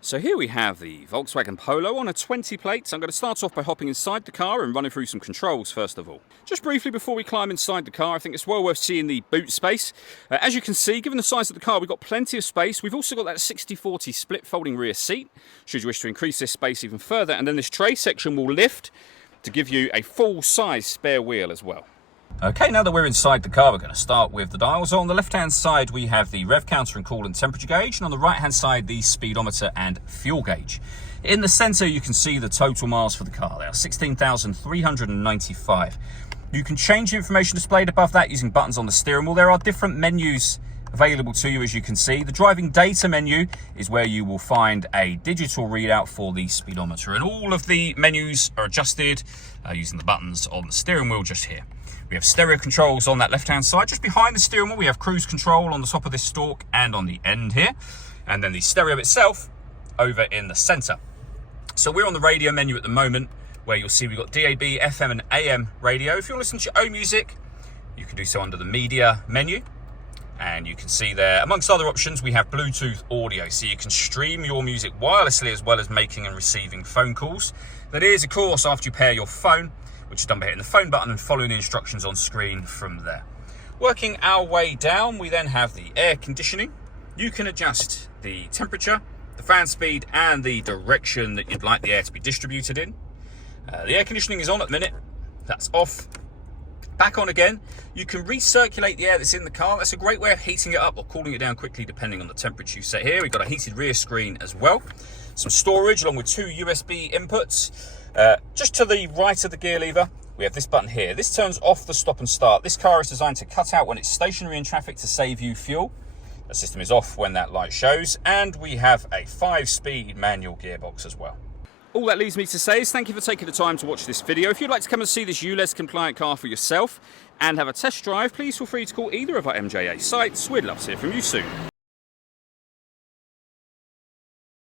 So here we have the Volkswagen Polo on a 20 plate. I'm going to start off by hopping inside the car and running through some controls first of all. Just briefly before we climb inside the car, I think it's well worth seeing the boot space. As you can see, given the size of the car, we've got plenty of space. We've also got that 60/40 split folding rear seat, should you wish to increase this space even further. And then this tray section will lift to give you a full-size spare wheel as well. Okay, now that we're inside the car, we're going to start with the dials. On the left-hand side, we have the rev counter and coolant temperature gauge, and on the right-hand side, the speedometer and fuel gauge. In the centre, you can see the total miles for the car. They are 16,395. You can change the information displayed above that using buttons on the steering wheel. There are different menus available to you, as you can see. The driving data menu is where you will find a digital readout for the speedometer, and all of the menus are adjusted using the buttons on the steering wheel just here. We have stereo controls on that left-hand side. Just behind the steering wheel, we have cruise control on the top of this stalk and on the end here. And then the stereo itself over in the center. So we're on the radio menu at the moment, where you'll see we've got DAB, FM and AM radio. If you want to listen to your own music, you can do so under the media menu. And you can see there, amongst other options, we have Bluetooth audio. So you can stream your music wirelessly as well as making and receiving phone calls. That is, of course, after you pair your phone, which is done by hitting the phone button and following the instructions on screen from there. Working our way down, we then have the air conditioning. You can adjust the temperature, the fan speed, and the direction that you'd like the air to be distributed in. The air conditioning is on at the minute. That's off. Back on again. You can recirculate the air that's in the car. That's a great way of heating it up or cooling it down quickly depending on the temperature you set here. We've got a heated rear screen as well. Some storage along with two USB inputs. Just to the right of the gear lever, we have this button here. This turns off the stop and start. This car is designed to cut out when it's stationary in traffic to save you fuel. The system is off when that light shows. And we have a 5-speed manual gearbox as well. All that leaves me to say is thank you for taking the time to watch this video. If you'd like to come and see this ULEZ compliant car for yourself and have a test drive, please feel free to call either of our MJA sites. We'd love to hear from you soon.